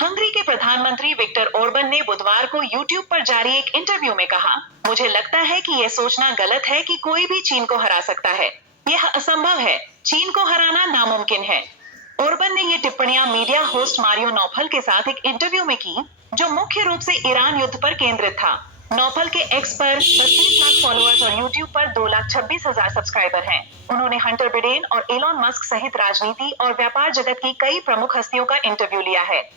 Hungary के प्रधानमंत्री Victor ओर्बन ने बुधवार को यूट्यूब पर जारी एक इंटरव्यू में कहा, मुझे लगता है कि यह सोचना गलत है कि कोई भी चीन को हरा सकता है। यह असंभव है। चीन को हराना नामुमकिन है। ओर्बन ने ये टिप्पणियां मीडिया होस्ट मारियो नोफल के साथ एक इंटरव्यू में की, जो मुख्य रूप से ईरान युद्ध पर केंद्रित था। नोफल के एक्स पर 32 लाख फॉलोअर्स और यूट्यूब पर 2,26,000 सब्सक्राइबर हैं। उन्होंने हंटर बिडेन और एलॉन मस्क सहित राजनीति और व्यापार जगत की कई प्रमुख हस्तियों का इंटरव्यू लिया है।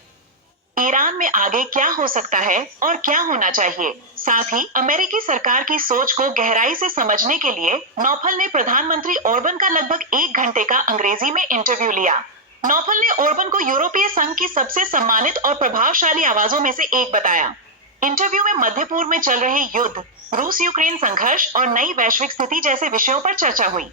ईरान में आगे क्या हो सकता है और क्या होना चाहिए, साथ ही अमेरिकी सरकार की सोच को गहराई से समझने के लिए नोफल ने प्रधानमंत्री ओर्बन का लगभग 1 घंटे का अंग्रेजी में इंटरव्यू लिया। नोफल ने ओर्बन को यूरोपीय संघ की सबसे सम्मानित और प्रभावशाली आवाजों में से एक बताया। इंटरव्यू में मध्य पूर्व में चल रहे युद्ध, रूस यूक्रेन संघर्ष और नई वैश्विक स्थिति जैसे विषयों पर चर्चा हुई।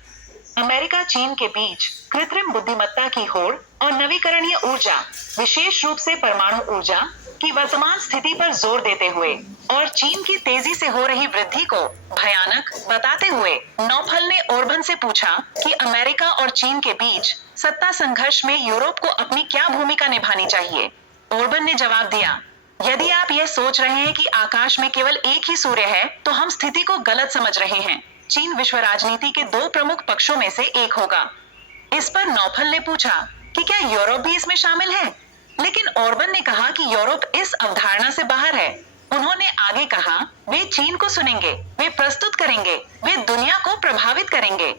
अमेरिका चीन के बीच कृत्रिम बुद्धिमत्ता की होड़ और नवीकरणीय ऊर्जा, विशेष रूप से परमाणु ऊर्जा की वर्तमान स्थिति पर जोर देते हुए और चीन की तेजी से हो रही वृद्धि को भयानक बताते हुए नोफल ने ओर्बन से पूछा कि अमेरिका और चीन के बीच सत्ता संघर्ष में यूरोप को अपनी क्या भूमिका निभानी चाहिए। ओर्बन ने जवाब दिया, यदि आप यह सोच रहे हैं कि आकाश में केवल एक ही सूर्य है, तो हम स्थिति को गलत समझ रहे हैं। चीन विश्व राजनीति के 2 प्रमुख पक्षों में से एक होगा। इस पर नोफल ने पूछा कि क्या यूरोप भी इसमें शामिल है, लेकिन ओर्बन ने कहा कि यूरोप इस अवधारणा से बाहर है। उन्होंने आगे कहा, वे चीन को सुनेंगे, वे प्रस्तुत करेंगे, वे दुनिया को प्रभावित करेंगे।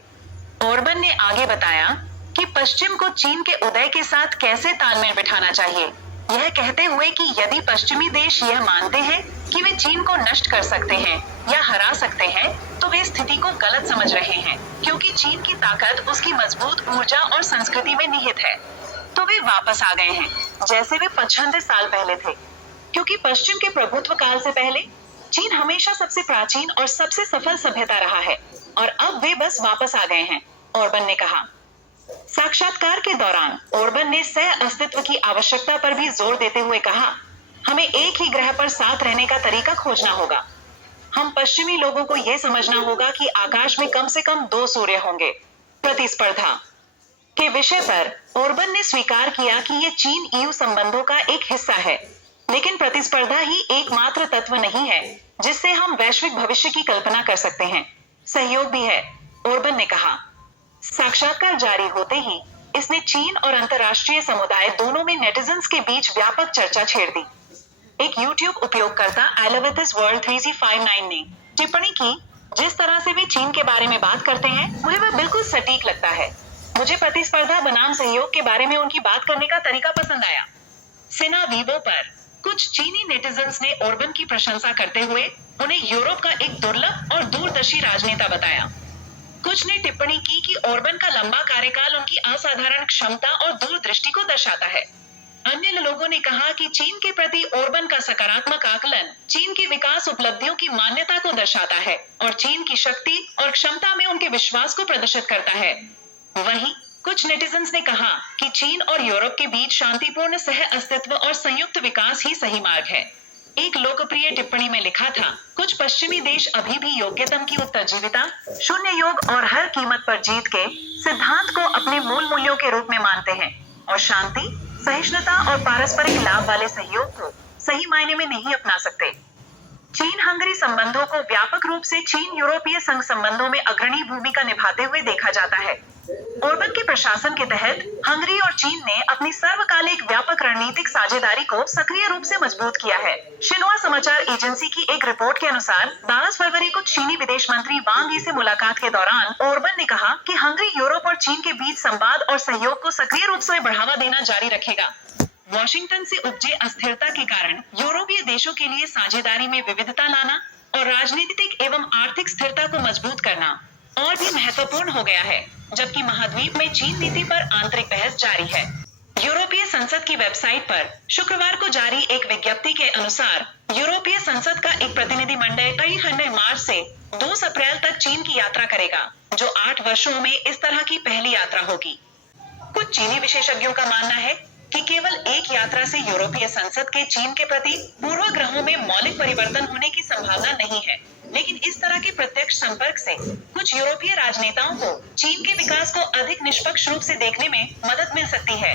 ओर्बन ने आगे बताया कि पश्चिम को चीन के उदय के साथ कैसे तालमेल बिठाना चाहिए, यह कहते हुए कि यदि पश्चिमी देश यह मानते हैं कि वे चीन को नष्ट कर सकते हैं या हरा सकते हैं, तो वे स्थिति को गलत समझ रहे हैं, क्योंकि चीन की ताकत उसकी मजबूत ऊर्जा और संस्कृति में निहित है। तो वे वापस आ गए हैं, जैसे वे 95 साल पहले थे, क्योंकि पश्चिम के प्रभुत्व काल से पहले चीन हमेशा सबसे प्राचीन और सबसे सफल सभ्यता रहा है, और अब वे बस वापस आ गए हैं, ओर्बन ने कहा। साक्षात्कार के दौरान ओर्बन ने सह अस्तित्व की आवश्यकता पर भी जोर देते हुए कहा, हमें एक ही ग्रह पर साथ रहने का तरीका खोजना होगा। हम पश्चिमी लोगों को यह समझना होगा कि आकाश में कम से कम 2 सूर्य होंगे। प्रतिस्पर्धा के विषय पर ओर्बन ने स्वीकार किया कि यह चीन ईयू संबंधों का एक हिस्सा है, लेकिन प्रतिस्पर्धा ही एकमात्र तत्व नहीं है जिससे हम वैश्विक भविष्य की कल्पना कर सकते हैं। सहयोग भी है, ओर्बन ने कहा। साक्षात्कार जारी होते ही इसने चीन और अंतर्राष्ट्रीय समुदाय दोनों में नेटिजन्स के बीच व्यापक चर्चा छेड़ दी। एक यूट्यूब उपयोगकर्ता एलोवेथिस वर्ल्ड 3G59 ने टिप्पणी की, जिस तरह से वे चीन के बारे में बात करते हैं, मुझे वह बिल्कुल सटीक लगता है। मुझे प्रतिस्पर्धा बनाम सहयोग के बारे में उनकी बात करने का तरीका पसंद आया। सिना वीवो पर कुछ चीनी नेटिजन्स ने ओर्बन की प्रशंसा करते हुए उन्हें यूरोप का एक दुर्लभ और दूरदर्शी राजनेता बताया। कुछ ने टिप्पणी की कि ओर्बन का लंबा कार्यकाल उनकी असाधारण क्षमता और दूरदृष्टि को दर्शाता है। अन्य लोगों ने कहा कि चीन के प्रति ओर्बन का सकारात्मक आकलन चीन की विकास उपलब्धियों की मान्यता को दर्शाता है और चीन की शक्ति और क्षमता में उनके विश्वास को प्रदर्शित करता है। वहीं कुछ नेटिजन्स ने कहा कि चीन और यूरोप के बीच शांतिपूर्ण सह अस्तित्व और संयुक्त विकास ही सही मार्ग है। एक लोकप्रिय टिप्पणी में लिखा था, कुछ पश्चिमी देश अभी भी योग्यतम की उत्तरजीविता, शून्य योग और हर कीमत पर जीत के सिद्धांत को अपने मूल मूल्यों के रूप में मानते हैं और शांति, सहिष्णुता और पारस्परिक लाभ वाले सहयोग को सही मायने में नहीं अपना सकते। चीन हंगरी संबंधों को व्यापक रूप से चीन यूरोपीय संघ संबंधों में अग्रणी भूमिका निभाते हुए देखा जाता है। ओर्बन के प्रशासन के तहत हंगरी और चीन ने अपनी सर्वकालिक व्यापक रणनीतिक साझेदारी को सक्रिय रूप से मजबूत किया है। शिन्हुआ समाचार एजेंसी की एक रिपोर्ट के अनुसार 12 फरवरी को चीनी विदेश मंत्री वांग यी से मुलाकात के दौरान ओर्बन ने कहा कि हंगरी यूरोप और चीन के बीच संवाद और सहयोग को सक्रिय रूप से बढ़ावा देना जारी रखेगा। वॉशिंगटन से उपजे अस्थिरता के कारण यूरोपीय देशों के लिए साझेदारी में विविधता लाना और राजनीतिक एवं आर्थिक स्थिरता को मजबूत करना और भी महत्वपूर्ण हो गया है, जबकि महाद्वीप में चीन नीति पर आंतरिक बहस जारी है। यूरोपीय संसद की वेबसाइट पर शुक्रवार को जारी एक विज्ञप्ति के अनुसार यूरोपीय संसद का एक प्रतिनिधिमंडल 23 मार्च से 2 अप्रैल तक चीन की यात्रा करेगा, जो 8 वर्षों में इस तरह की पहली यात्रा होगी। कुछ चीनी विशेषज्ञों का मानना है कि केवल एक यात्रा से यूरोपीय संसद के चीन के प्रति पूर्वाग्रहों में मौलिक परिवर्तन होने की संभावना नहीं है, लेकिन इस तरह के प्रत्यक्ष संपर्क से कुछ यूरोपीय राजनेताओं को चीन के विकास को अधिक निष्पक्ष रूप से देखने में मदद मिल सकती है।